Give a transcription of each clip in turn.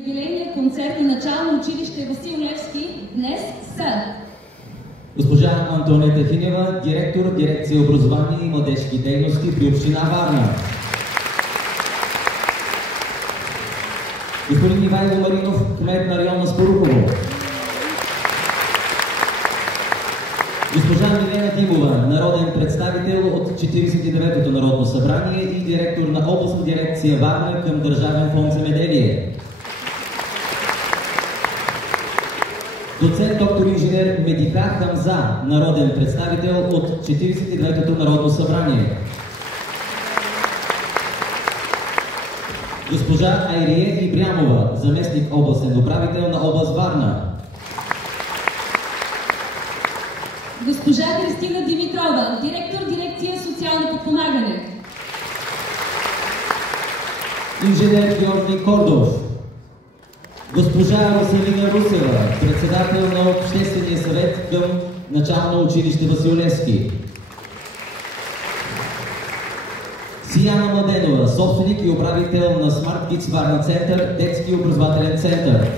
Юбилейният концерт на начално училище Васил Левски днес са госпожа Антония Тефинева, директор дирекция образование и младежки дейности при община Варна. Господин Ивайло Маринов, кмет на район на Спорухово. Госпожа Милена Димова, народен представител от 49-то Народно събрание и директор на областна дирекция Варна към Държавен фонд земеделие. Доцент доктор инженер Медиха Хамза, народен представител от 49-то Народно събрание. Госпожа Айрие Ибрямова, заместник областен управител на област Варна. Госпожа Кристина Димитрова, директор дирекция социално подпомагане. Инженер Георги Кордов. Госпожа Роселина Русева, председател на Обществения съвет към начално училище Васил Левски. Сияна Младенова, собственик и управител на Smart Kids Варна център, детски образователен център.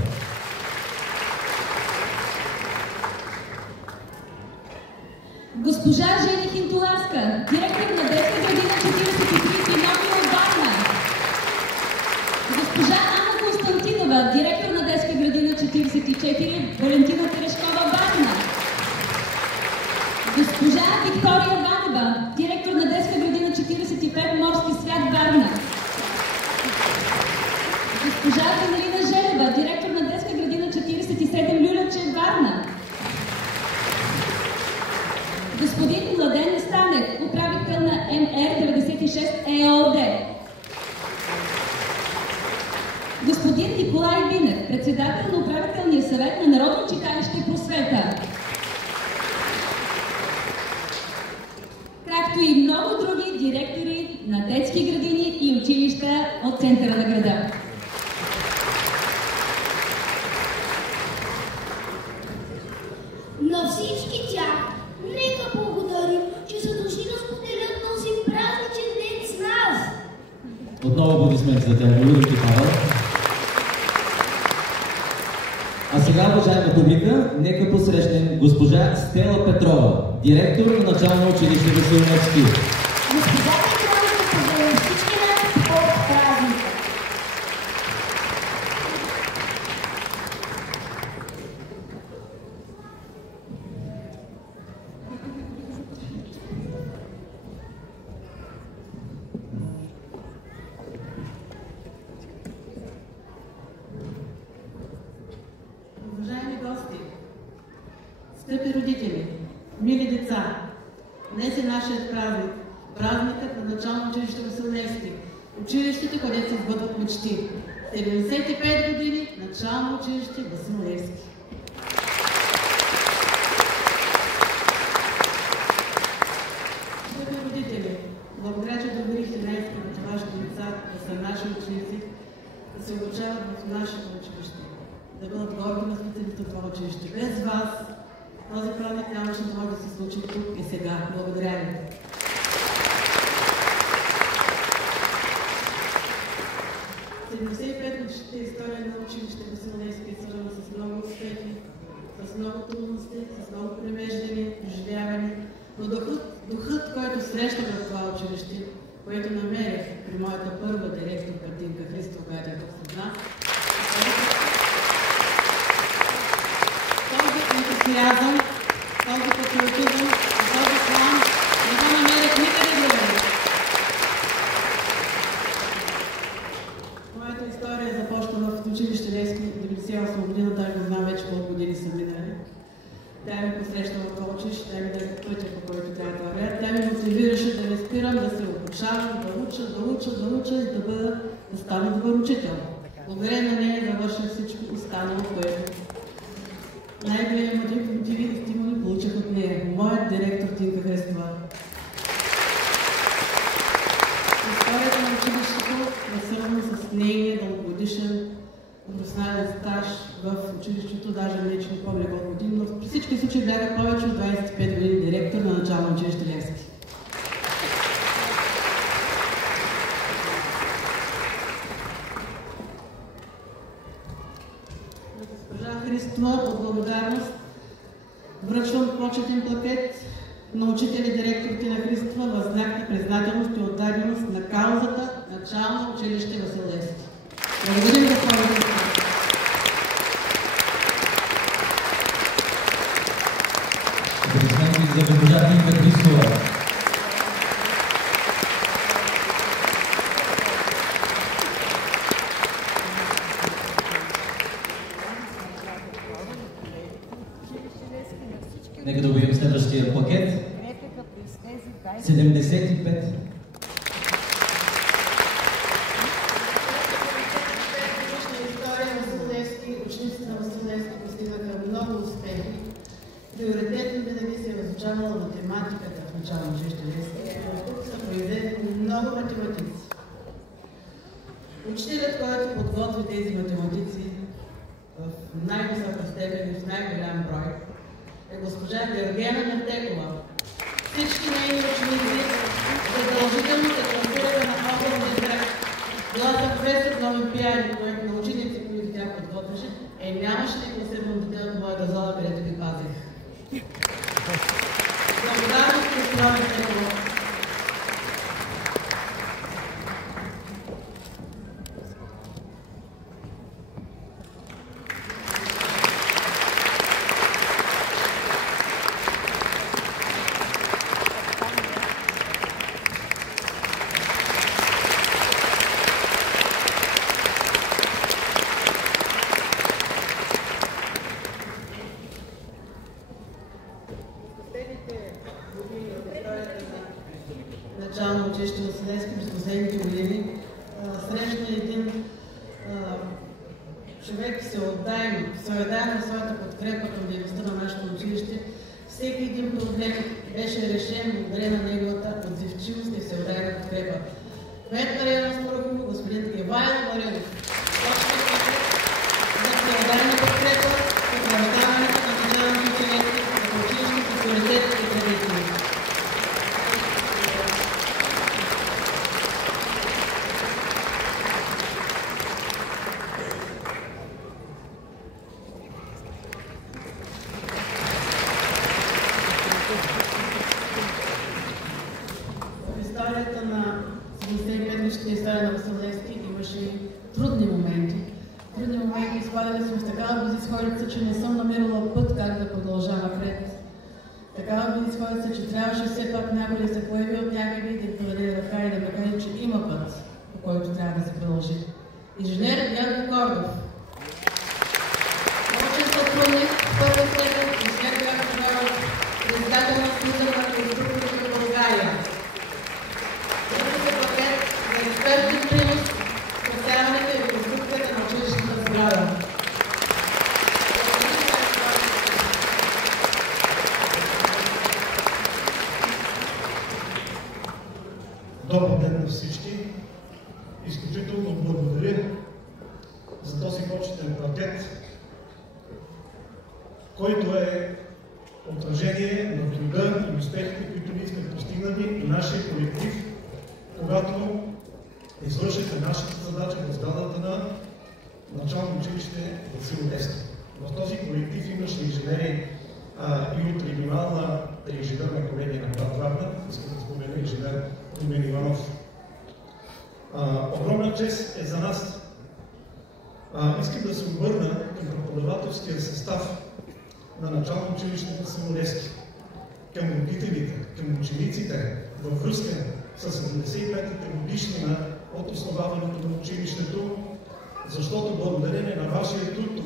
Госпожа Жени Хинтуларска, директор на детска градина 43 Синопия от Варна. Госпожа Анна Константинова, директор на детска градина 44 Валентина Терешкова Варна. Госпожа Виктория Ванева, директор на детска градина 45 Морски свят Варна. Госпожа Венелина Желева, директор на детска градина 47 Люляче Варна. Господин Младен Станев, управител на МР-96 ЕООД. Господин Николай Винев, председател на управителния съвет на Народно читалище Просвета. Както и много други директори на детски градини и училища от центъра на града. На всички тях нека благодарим, че са дошли да споделят този празничен ден с нас. Отново аплодисменти за тях. Благодаря ти, Павел. А сега, уважаема публика, нека посрещнем госпожа Стела Петрова, директор на начално училище Васил Левски. Госпожа Петрова да поздравим всички нас от празника. Уважаеми гости, скъпи родители, мили деца, днес е нашият празник, празникът на начално училище Васил Левски, училището, където се сбъдват мечти. 75 години начално училище Васил Левски. Скъпи родители, благодаря, че доверихте най-скъпите вашите деца да са наши ученици, да се обучават в нашето училище, да бъдат горди възпитаните от това училище. Без вас този празник нямаше да може да се случи тук и сега. Благодаря ви. Годишната история на училище Васил Левски е свързана с много успехи, с много трудности, с много премеждания, преживявания, но духът, който срещах в това училище, което намерих при моята първа директор Картинка Христова, която е тук с нас, този ентусиазъм, този патриотизъм, този план не го намерих никъде другаде. Моята история започна в училище Левски 1998 година, даже не знам вече колко години са минали. Тя ми посреща в това училище, тя ми даде пътя, по който трябва да вървя. Тя ми мотивираше да не спирам, да се обучавам, да уча и да стана добър учител. Благодарение на нея завърших всичко останало, което най-големи мотиви и стимули получих от нея. Моят директор Тинка Христова. Историята на училището е свързана с нейния дългогодишен професионален стаж в училището, даже не че не помня колко години, но при всички случаи бяха повече от 25 години директор на начално училище Левски. Госпожа Христова, от благодарност връчвам почетен плакет на учители и директорите на Христова в знак на признателност и отдаденост на каузата Начално училище Васил Левски. Благодарим за това. Аплодисменти за госпожа Динка Христова. Нека да обявим следващия пакет. 75. Учениците на Васил Левски постигаха много успехи. Приоритетно винаги се е разучавала математиката в начално училище Левски. Тук са произведени много математици. Учителят, който подготви тези математици в най-висока степен и в най-голям брой, е госпожа Гергена Мертекова. Всички нейни ученици задължително се класираха на областния град. Била съм пресед на олимпиади, на ученици, които тя подготвяше, нямаше да класирам дете от моята зала, където ги пазих. Благодарност и госпожа Мертекова. Начално училище Васил Левски през последните години срещна един човек всеотдайно на своята подкрепа към дейността на нашето училище. Всеки един проблем беше решен благодарение на неговата отзивчивост и всеотдайна подкрепа. Кмет на района Спорохово, господин Ивайло Маринов. За всеотдайна подкрепа, утвърждаването на началното училище, за училищните приоритети и традиции. Историята на 75-годишната история на Васил Левски имаше трудни моменти. Трудни моменти, изпадали сме в такава безизходица, че не съм намерила път как да продължа напред. Такава безизходица, че трябваше все пак някой да се появи от някъде и да ми подаде ръка и да ме каже, че има път, по който трябва да се продължи. Инженер Янко Кордов. Научен сътрудник в първа степен и след това тогава председател на Съюза на конструкторите в България. Първият пакет за експертен принос в спасяването и конструкцията на училищната сграда. Добър ден на всички! Изключително благодаря за този почетен пакет, който е отражение на труда и успехите, които ние сме постигнали и нашия колектив, когато извършихме нашата задача в сградата на начално училище Васил Левски. В този колектив имаше инженери и от регионалната инженерна колегия на град Варна, искам да спомена инженер Румен Иванов. Огромна чест е за нас. Искам да се обърна към преподавателския състав на начално училище Васил Левски, към родителите, към учениците, във връзка с 75-та годишнина от основаването на училището, защото благодарение на вашия труд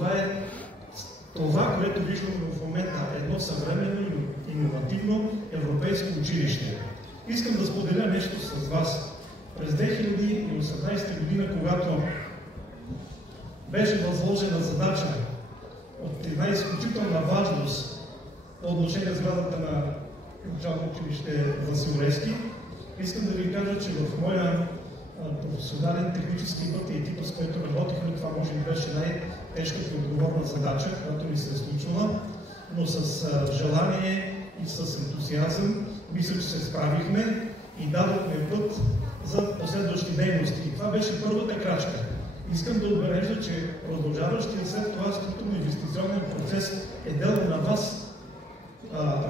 това, което виждаме в момента, едно съвременно и иновативно европейско училище. Искам да споделя нещо с вас. През 2018 година, когато беше възложена задача от една изключителна важност по отношение на сградата на начално училище Васил Левски, искам да ви кажа, че в моя професионален технически път и екипа, с който работихме, това може би беше най-тежката и отговорна задача, която ми се е случвала, но с желание и с ентусиазъм мисля, че се справихме и дадохме път за последващи дейности. И това беше първата крачка. Искам да отбележа, че продължаващия след това структурни образователен процес е дело на вас,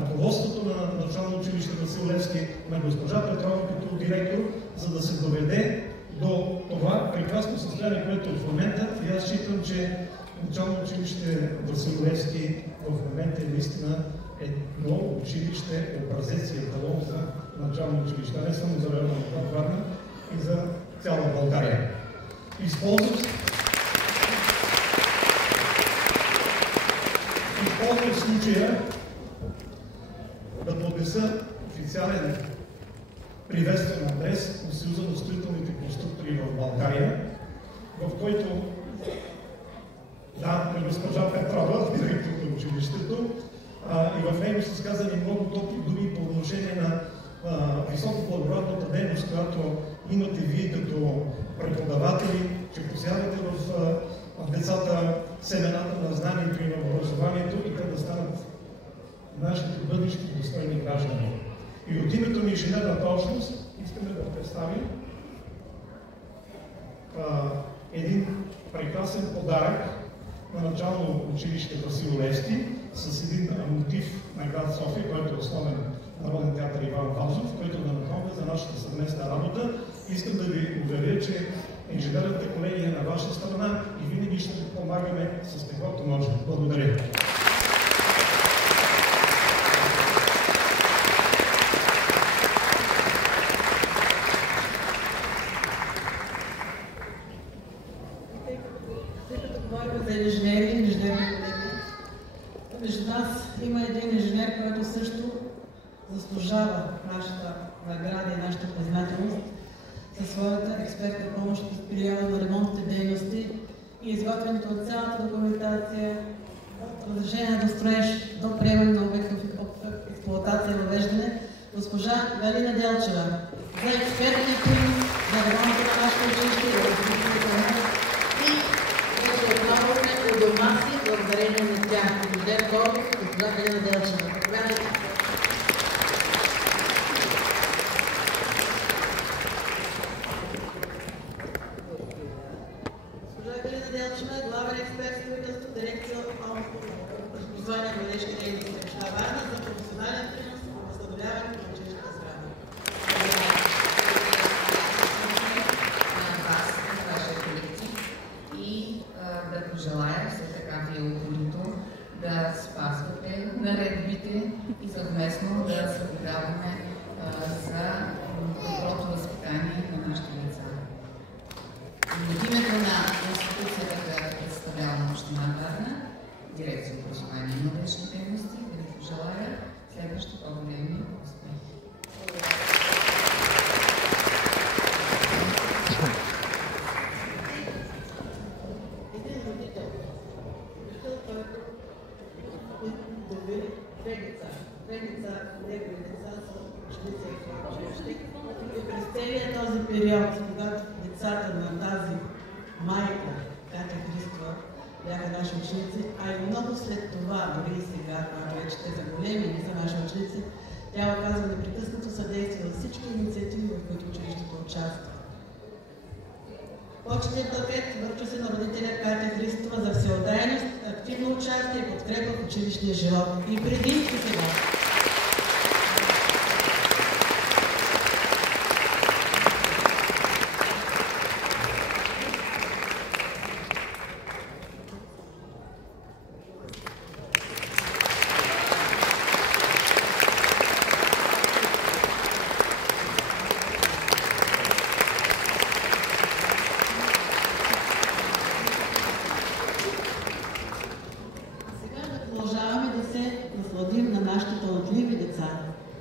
ръководството на Начално училище Васил Левски, на госпожа Петрова като директор, за да се доведе до това прекрасно състояние, което е в момента. И аз считам, че Начално училище Васил Левски в момента е наистина едно училище, образец и еталон за начално училище, не само за района на Варна и за цяла България. Използвам случая да поднеса официален приветствен адрес от Съюза на строителните конструктори в България, в който госпожа Петрова, директор на училището, и в него са сказани много топли думи по отношение на високоблагородната дейност, която имате вие като преподаватели, че посявате в децата семената на знанието и на образованието и те да станат нашите бъдещи достойни граждани. И от името на инженерната общност искаме да представим един прекрасен подарък на Начално училище Васил Левски с един мотив на град София, който е основен Народен театър Иван Вазов, който да напомня за нашата съвместна работа. Искам да ви уверя, че инженерната колегия е на ваша страна и винаги ще ви помагаме с каквото може. Благодаря. За инженери, инженерни колеги. Между нас има един инженер, който също заслужава нашата награда и нашата признателност със своята експертна помощ в периода на ремонтните дейности и изготвянето от цялата документация от разрешение до строеж до приемане на обект в експлоатация и въвеждане, госпожа Галина Делчева за експертния принос за ремонта на нашето училище и развитието на и отново у дома си благодарение на тях. Инженер Корбов, госпожа Галина Делчева. Госпожа Галина Делчева, главен експерт в строителство, дирекция образование на младежки дейности в община Варна за професионален принос и възстановяване на училищната сграда. Да пожелая все така вие упорито да спазвате наредбите и съвместно да съблюдаваме за доброто възпитание на нашите деца. От името на институцията, която представлява община Варна, дирекция образование и младежки дейности, да ви пожелая следващи по-големи успехи. През целия този период, когато децата на тази майка, Катя Христова, бяха наши ученици, а и много след това, дори и сега, когато вече те са големи и са наши ученици, тя оказва непрекъснато съдействие във всички инициативи, в които училището участва. Почетният пакет връчва се на родителя Катя Христова за всеотдайност, активно участие и подкрепа в училищния живот. И преди и сега.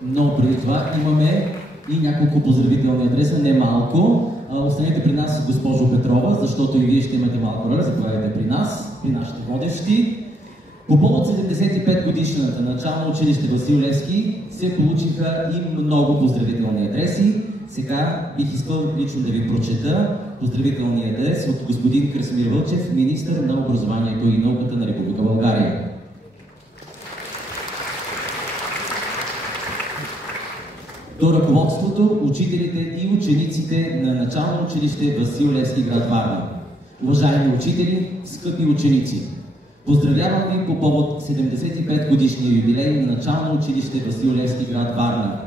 Но преди това имаме и няколко поздравителни адреса, не малко. Останете при нас, госпожо Петрова, защото и вие ще имате малко роля. Заповядайте при нас, при нашите водещи. По повод 75 годишната начално училище Васил Левски се получиха и много поздравителни адреси. Сега бих искал лично да ви прочета поздравителния адрес от господин Красимир Вълчев, министър на образованието и науката на Република България. До ръководството, учителите и учениците на начално училище Васил Левски, град Варна. Уважаеми учители, скъпи ученици! Поздравявам ви по повод 75 годишния юбилей на начално училище Васил Левски, град Варна.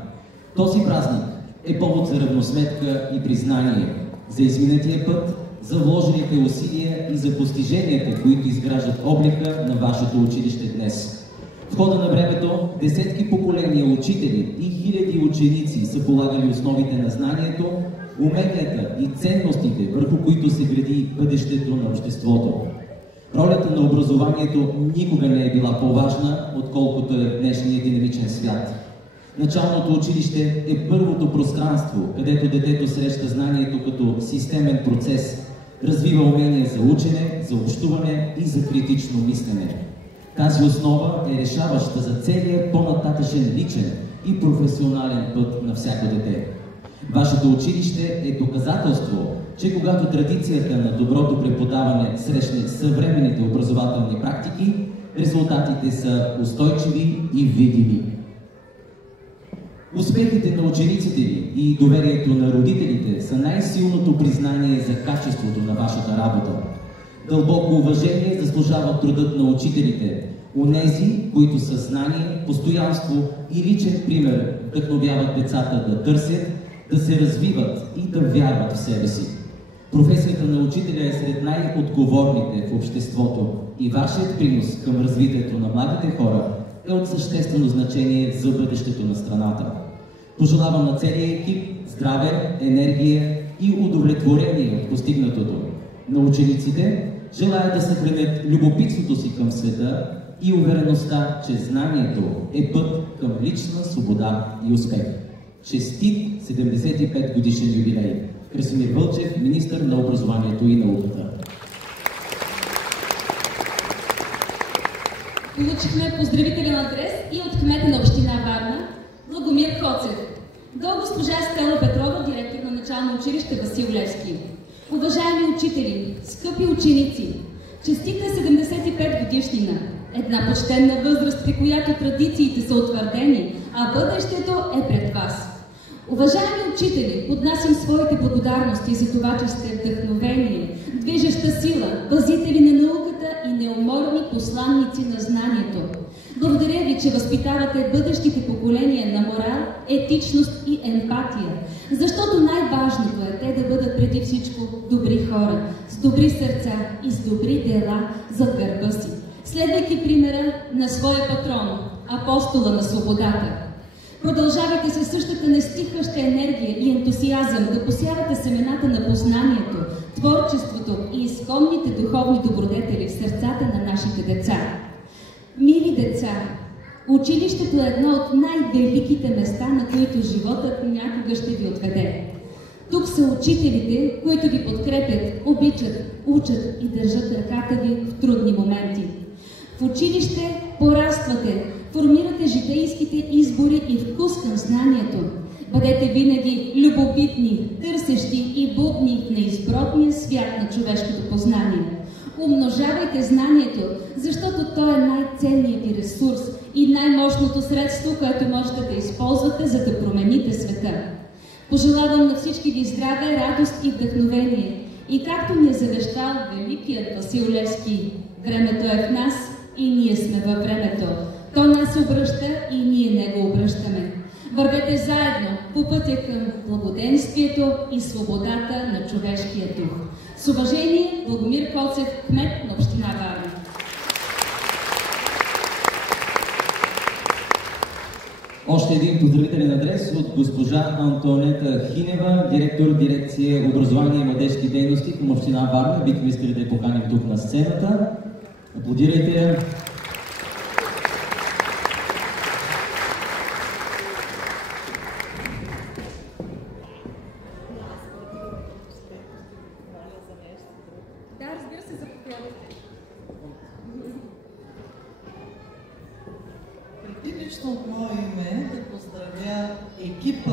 Този празник е повод за равносметка и признание за изминатия път, за вложените усилия и за постиженията, които изграждат облика на вашето училище днес. В хода на времето десетки поколения учители и хиляди ученици са полагали основите на знанието, уменията и ценностите, върху които се гради бъдещето на обществото. Ролята на образованието никога не е била по-важна, отколкото е днешния динамичен свят. Началното училище е първото пространство, където детето среща знанието като системен процес, развива умения за учене, за общуване и за критично мислене. Тази основа е решаваща за целия по-нататъшен личен и професионален път на всяко дете. Вашето училище е доказателство, че когато традицията на доброто преподаване срещне съвременните образователни практики, резултатите са устойчиви и видими. Успехите на учениците ви и доверието на родителите са най-силното признание за качеството на вашата работа. Дълбоко уважение заслужава трудът на учителите, онези, които със знание, постоянство и личен пример вдъхновяват децата да търсят, да се развиват и да вярват в себе си. Професията на учителя е сред най-отговорните в обществото и вашият принос към развитието на младите хора е от съществено значение за бъдещето на страната. Пожелавам на целия екип здраве, енергия и удовлетворение от постигнатото. На учениците желая да съхранят любопитството си към света и увереността, че знанието е път към лична свобода и успех. Честит 75 годишен юбилей! Красимир Вълчев, министър на образованието и науката. Получихме поздравителен адрес и от кмета на община Варна, Благомир Коцев. До госпожа Стела Петрова, директор на начално училище Васил Левски. Уважаеми учители, скъпи ученици, честита 75 годишнина. Една почтенна възраст, при която традициите са утвърдени, а бъдещето е пред вас. Уважаеми учители, поднасям своите благодарности за това, че сте вдъхновение, движеща сила, пазители на науката и неуморни посланници на знанието. Благодаря ви, че възпитавате бъдещите поколения на морал, етичност и емпатия, защото най-важното е те да бъдат преди всичко добри хора, с добри сърца и с добри дела зад гърба си, следвайки примера на своя патрон, апостола на свободата. Продължавайте със същата нестихваща енергия и ентусиазъм да посявате семената на познанието, творчеството и изконните духовни добродетели в сърцата на нашите деца. Мили деца, училището е едно от най-великите места, на които животът някога ще ви отведе. Тук са учителите, които ви подкрепят, обичат, учат и държат ръката ви в трудни моменти. В училище пораствате, формирате житейските избори и вкус към знанието. Бъдете винаги любопитни, търсещи и будни в неизбродния свят на човешкото познание. Умножавайте знанието, защото то е най-ценният ви ресурс и най-мощното средство, което можете да използвате, за да промените света. Пожелавам на всички ви здраве, радост и вдъхновение. И както ни е завещал великият Васил Левски, времето е в нас и ние сме във времето. То нас обръща и ние него обръщаме. Вървете заедно по пътя към благоденствието и свободата на човешкия дух. С уважение, Благомир Коцев, кмет на община Варна. Още един поздравителен адрес от госпожа Антонета Хинева, директор дирекция образование и младежки дейности към община Варна. Бихме искали да я поканим тук на сцената. Аплодирайте я. Лично от мое име да поздравя екипа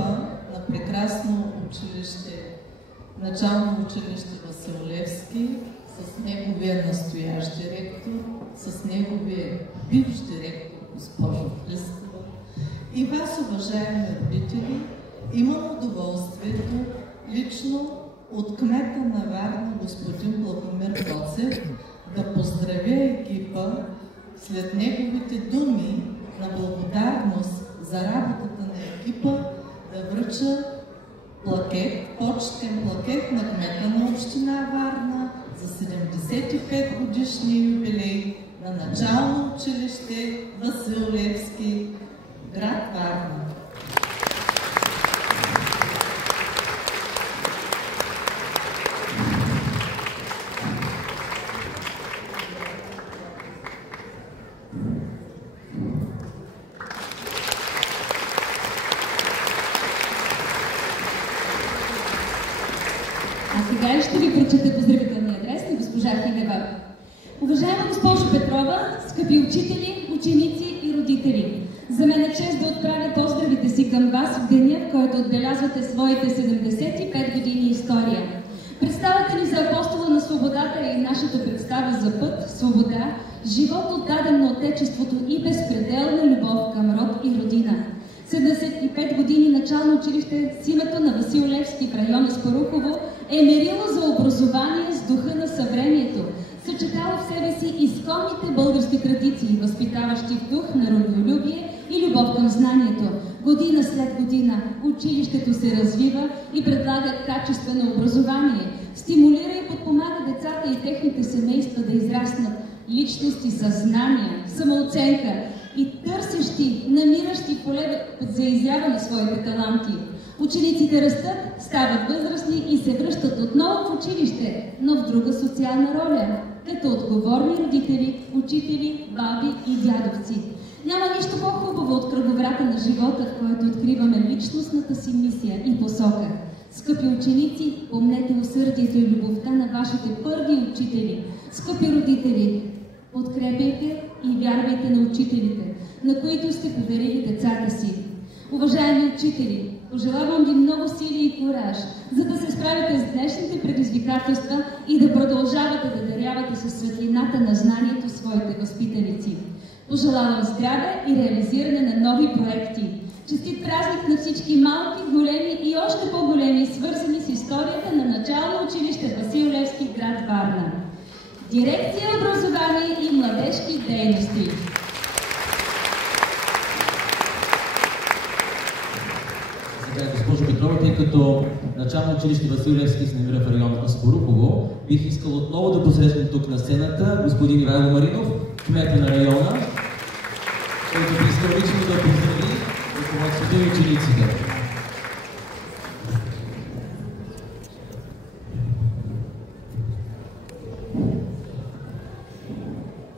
на прекрасно училище, начално училище Васил Левски, с неговия настоящ директор, с неговия бивш директор, госпожо Христова, и вас, уважаеми родители. Имам удоволствието лично от кмета на Варна, господин Благомир Коцев, да поздравя екипа след неговите думи на благодарност за работата на екипа, да връча почетен плакет на кмета на община Варна за 75 годишния юбилей на начално училище Васил Левски, град Варна. Сега ще ви прочета поздравителния адрес на госпожа Хилева. Уважаема госпожо Петрова, скъпи учители, ученици и родители, за мен е чест да отправя поздравите си към вас в деня, в който отбелязвате своите 75 години история. Представата ни за апостола на свободата е и нашата представа за път, свобода, живот отдаден на Отечеството и безпределна любов към род и родина. 75 години начално училище с името на Васил Левски в района Спарухово е мерило за образование с духа на съвремието, съчетава в себе си изконните български традиции, възпитаващи в дух на родолюбие и любов към знанието. Година след година училището се развива и предлага качествено образование, стимулира и подпомага децата и техните семейства да израснат личности със знания, самооценка и търсещи, намиращи поле за изява на своите таланти. Учениците растат, стават възрастни и се връщат отново в училище, но в друга социална роля, като отговорни родители, учители, баби и дядовци. Няма нищо по-хубаво от кръговрата на живота, в който откриваме личностната си мисия и посока. Скъпи ученици, помнете усърдието и любовта на вашите първи учители. Скъпи родители, подкрепяйте и вярвайте на учителите, на които сте поверили децата си. Уважаеми учители, пожелавам ви много сили и кураж, за да се справите с днешните предизвикателства и да продължавате да дарявате със светлината на знанието своите възпитаници. Пожелавам здраве и реализиране на нови проекти. Честит празник на всички малки, големи и още по-големи, свързани с историята на начално училище Васил Левски, град Варна. Дирекция образование и младежки дейности. Госпожо Петрова, тъй като начално училище Васил Левски се намира в района на Спарухово, бих искал отново да посрещам тук на сцената господин Ивайло Маринов, кмета на района, който би искал лично да поздрави ръководството и учениците.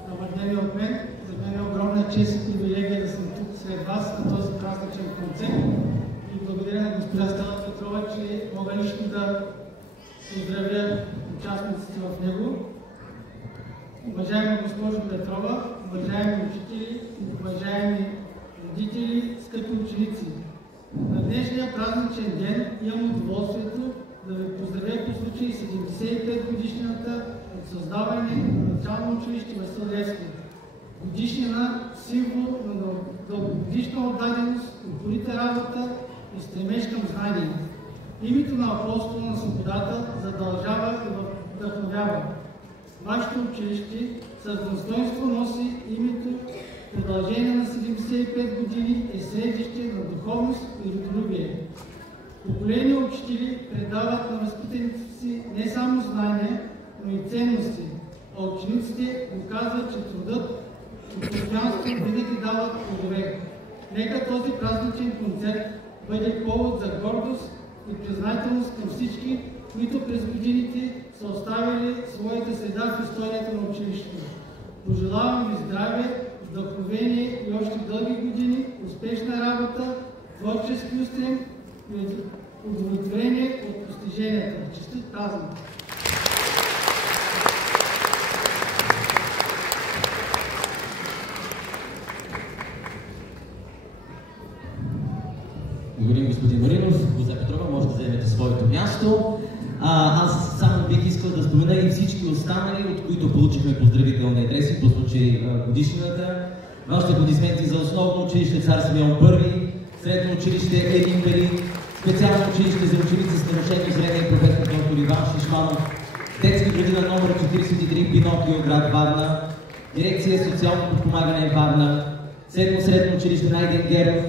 Добър ден от мен. За мен е огромна чест и привилегия да съм тук сред вас на този празничен концерт. И благодаря на госпожа Стела Петрова, че мога лично да поздравя участниците в него. Уважаема госпожо Петрова, уважаеми учители, уважаеми родители, скъпи ученици! На днешния празничен ден имам удоволствието да ви поздравя по случай 75 годишнината от създаване на начално училище Васил Левски. Годишнина символ на дългогодишна отдаденост, упорита работа и стремеж към знание. Името на апостола на свободата задължава и вдъхновява. Вашето училище с достоинство носи името продължение на 75 години е средище на духовност и родолюбие. Поколения учители предават на възпитаниците си не само знания, но и ценности, а учениците доказват, че трудът и постоянството винаги дават плодове. Нека този празничен концерт бъде повод за гордост и признателност към всички, които през годините са оставили своята следа в историята на училището. Пожелавам ви здраве, вдъхновение и още дълги години, успешна работа, творчески устрем и удовлетворение от постиженията. Честит празник! Благодарим, господин Маринов. Госпожа Петрова, може да вземете своето място. Аз само бих искал да спомена и всички останали, от които получихме поздравителни адреси по случай годишнината. Вашите аплодисменти за основно училище Цар Симеон I, средно училище Един Пери, специално училище за ученици с нарушено зрение професор доктор Иван Шишманов, детска градина номер 43 Пинокио, град Варна, дирекция социално подпомагане Варна, 7 средно училище Найден Геров,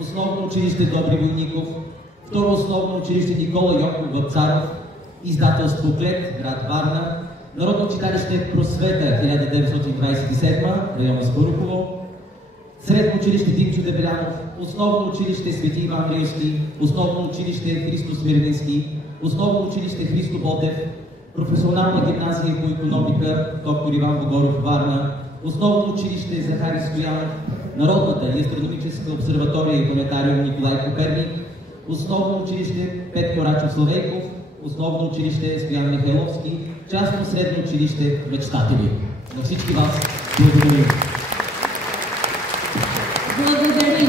основно училище Добри Войников, второ основно училище Никола Йоков Вапцаров, издателство Клет, град Варна, Народно читалище Просвета 1927, района Скорупово, средно училище Димчо Дебелянов, основно училище Свети Иван Рилски, основно училище Христо Смирнински, основно училище Христо Ботев, професионална гимназия по икономика доктор Иван Богоров Варна, основно училище Захари Стоянов, Народната и астрономическа обсерватория и планетариум Николай Коперник, основно училище Петко Рачов Славейков, основно училище Стоян Михайловски, частно средно училище Мечтатели. На всички вас благодаря. Благодаря.